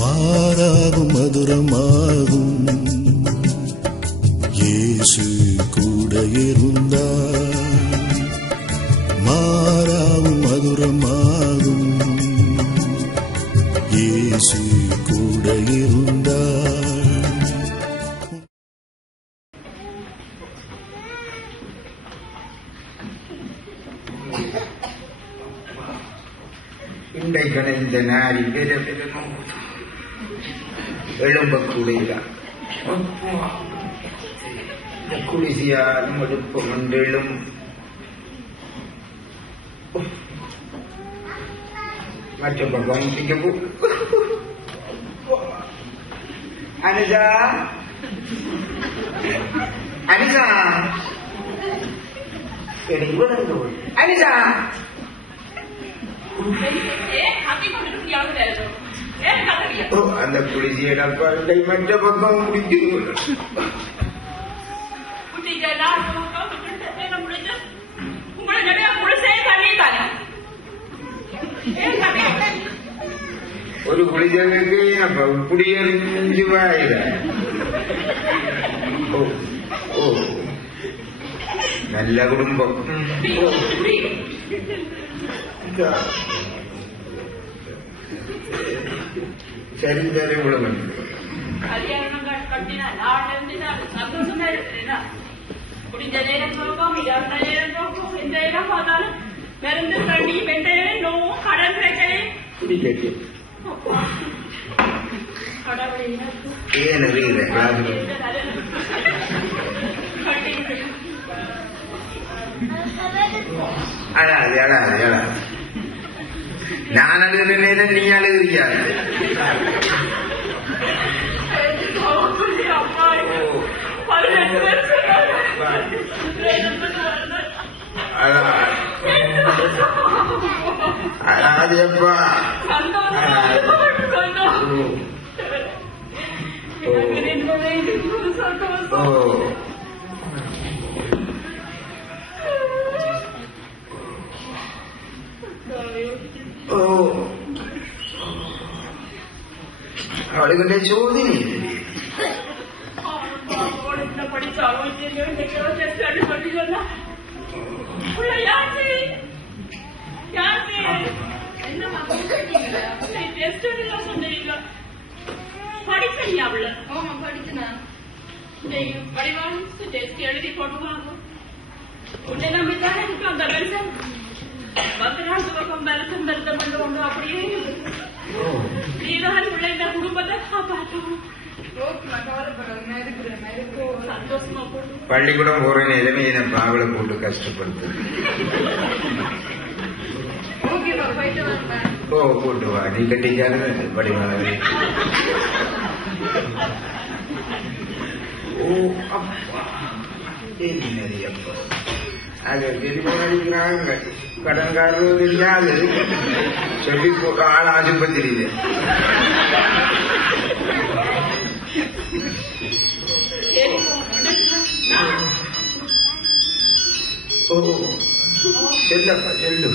மாறாகும் மதுரமாகும் இயேசு கூட இருந்தார். மாறாகும் மதுரமாகும் இயேசு கூட இருந்தார். இன்றைக்கு இந்த நாரி எழும்பக்கூடியதான் குடிசியாலும் எடுப்பு கொண்டெழும் மற்ற பக்கம் அனுஜா அனுஜா அனுஜா அந்த குடிசியடப்பா மற்ற பக்கம் முடிக்குது. ஒரு குளிஜனுக்கு குடியறிஞ்சு வாயில நல்ல குடும்பம். சரி சரி இவ்வளவு முடிஞ்ச நேரம் போகும், இரவு நேரம் போகும், எந்த இடம் பார்த்தாலும் மருந்து தண்ணி வெண்டையே நோவும் கடன் பிரச்சனை அழாது அழாது அழாது. நான் அழுகிற நேரம் நீ அழுகிறியாது. அழாதியப்பா. அவளுக்கு சோதி எழுதி போட்டுவாங்க. உன்னை நம்பித்தானே இருக்கு அந்த வெளிச்சம். 10 நாள் பக்கம் வெளிச்சம் வருத்தம் கொண்டு கொண்டு அப்படியே நீதான் பிள்ளை இந்த குடும்பத்தை காப்பாற்றணும். சந்தோஷமா போட்டு பள்ளிக்கூடம் போற நேரமே என் பாவலை போட்டு கஷ்டப்படுத்து. கூட்டு வா. நீ கட்டிக்காரு வடிவானவே. அது தெரியுமாங்க கடன்காரர் இல்லாது சொல்லி ஆள் ஆஸ்பத்திரியில Chellappa cell.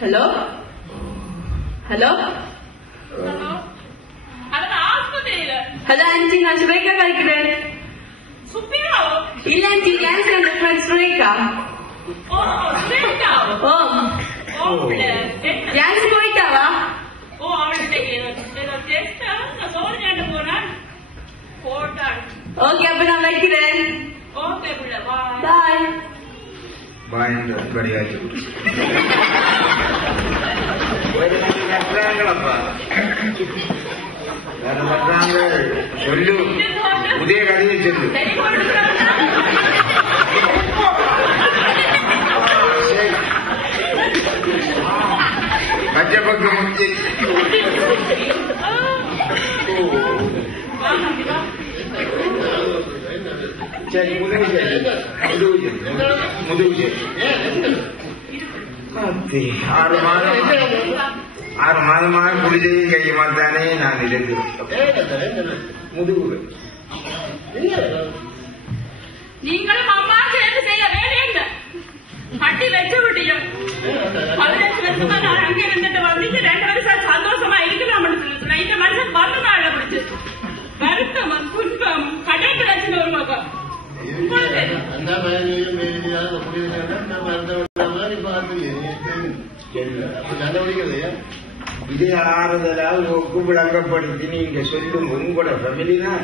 Hello hello hello anti, நான் சுரேகா கழிக்கிறேன். இல்ல ஆன்டி, கேன்சர் ஃப்ரெண்ட் சுரேகா. யாரு போயிட்டாவா? ஓகே, அப்ப நான் வைக்கிறேன். பாய் பாய். படியாச்சு கட்டுறாங்களப்பா. வேற கட்டுறாங்க சொல்லு. புதிய கதையை சொல்லு. மற்ற பக்கம் முடிச்சு சரி. முதுகு சரி, முதுகு சரி. 6 மாதமாக குளிதையும் கையுமாத்தானே நான் இருந்து முதுகு. நீங்களும் அம்மா சேர்ந்து செய்ய வேண்டிய கட்டி வச்சு விட்டியும் 15 வருஷமா நான் அங்கே இருந்துட்டு வந்து 2 வருஷம் சந்தோஷமா இருக்கலாம் இந்த மனுஷன் வந்த நாள பிடிச்சு வருத்தம் துன்பம் கடைக்கு வச்சு ஒரு பக்கம் இது ஆறுதலால் விளங்கப்படுத்தி நீங்க சொல்லும் உங்களோட ஃபேமிலி தான்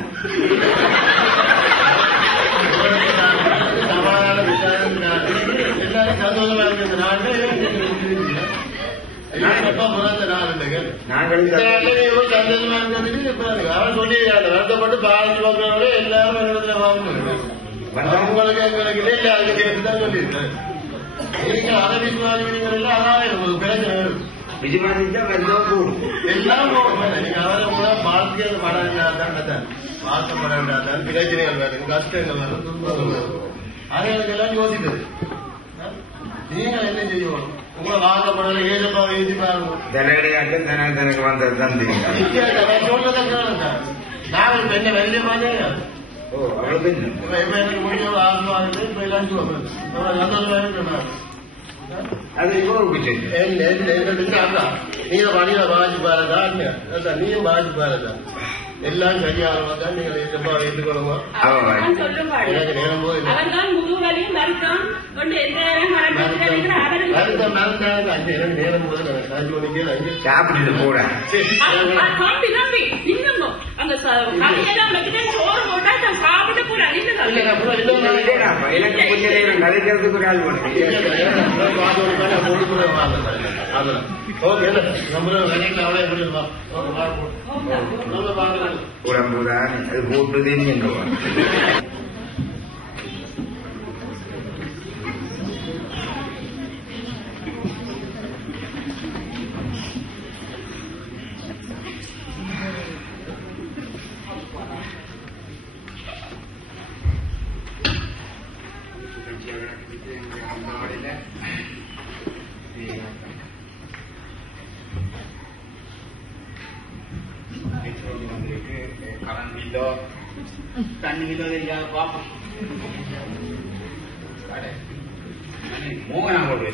சமாதான விசாரணை எல்லாரும் சந்தோஷமா இருக்கிற நாடு நாங்களும் சந்தோஷமா இருக்கிறது அவன் சொல்லி வருத்தப்பட்டு பாதிச்சு பார்க்கிறவங்க எல்லாரும் இடத்துல வாங்கணும் உங்களுக்கு எங்களுக்கு இல்லை அதுக்கு கேட்டுதான் சொல்லியிருக்கேன் நீங்க அதை விசுவாசிக்கிறீங்க இல்லை அதான் உங்களுக்கு பிரச்சனை வரும் எல்லாம் நீங்க அவரை கூட வாழ்க்கையில் பட வேண்டாதான் வாழ்க்கப்பட வேண்டாதான் பிரச்சனைகள் வரும் கஷ்டங்கள் வரும் துன்பங்கள் வரும் அதை எனக்கு எல்லாம் யோசிக்கிறது நீங்க என்ன செய்யணும் உங்களை வாங்கப்படல ஏதப்பா எழுதி பாருங்க தனக்கு வந்ததுதான் நான் இப்ப என்ன வெளியே பார்த்தேன் எனக்கு முடிஞ்ச ஆத்மாவது இப்ப எல்லாம் சொன்னாங்க அது நீங்க பணியில பாதிச்சு பாருங்க நீயும் பாதிச்சு பாருங்க எல்லாம் சரியாக தான் நீங்க ஏற்றுக்கொள்ளுங்க எனக்கு நேரம் போது நேரம் போது 5 மணிக்கு சாப்பிட்டு போட எனக்கு கொஞ்ச நேரம் கதைக்கிறதுக்கு ஒரு ஆள் உடம்புதான் அது போட்டுதேன்னு எண்ணுவான்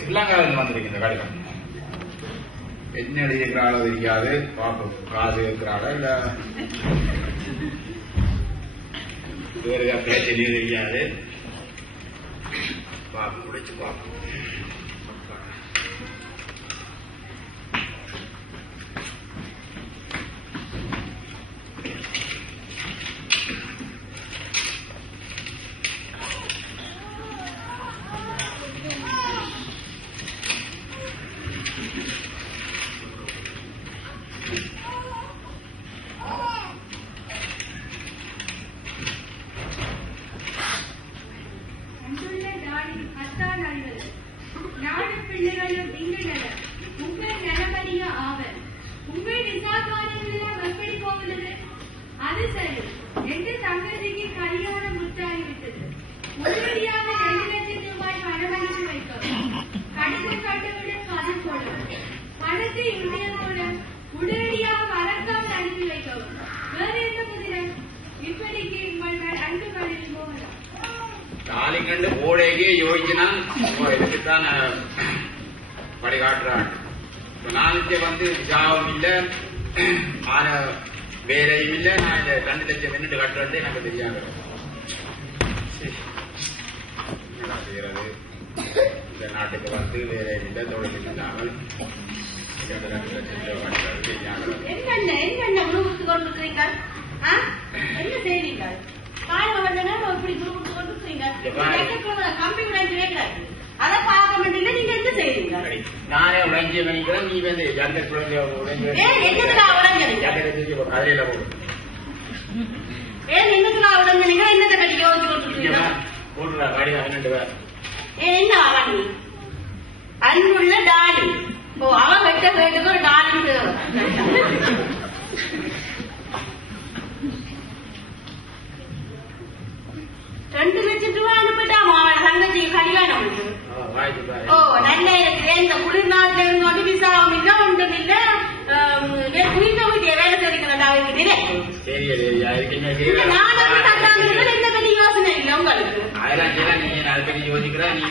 ஸ்ரீலங்காவில் வந்திருக்கின்ற கடிதம் என்ன எழுதியிருக்கிறாளோ தெரியாது பார்ப்போம் காது இருக்கிறாளா இல்ல வேறு பேச்சு தெரியாது பார்ப்போம் முடிச்சு பார்ப்போம் ஓடையே யோசிச்சுனா இதுக்குத்தான் வழிகாட்டுறான் நாளைக்கு வந்து ஜாவும் இல்லை வேலையும் இல்லை நான் இந்த 2 லட்சம் மினிட்டு கட்டுறது எனக்கு தெரியாது என்ன செய்யறது இந்த நாட்டுக்கு வந்து வேலையும் இல்லை தொழில் இல்லாமல் 2 லட்சம் கட்டுறது தெரியாது என்ன செய்வீங்க நானே உழைஞ்சி நினைக்கிறேன் நீ வந்து ஜாக்கெட் கதையில போடும் போட்டுடா காடி 12 பேர் என்ன அன்புள்ள டாலி அவன் வெட்ட வேண்டுக்கு ஒரு டாலி 2 லட்சம் ரூபாய் அனுப்பிட்டாமா அவன் தங்கச்சிக்கு கல்யாணம் நல்ல இந்த குளிர்நாட்டில இருந்து விசாரம் இல்ல ஒன்றும் இல்ல வேலை தெரிவிக்கிறதா என்ன பெரிய யோசனை இல்லை உங்களுக்கு அதெல்லாம் நீங்க யோசிக்கிறா நீ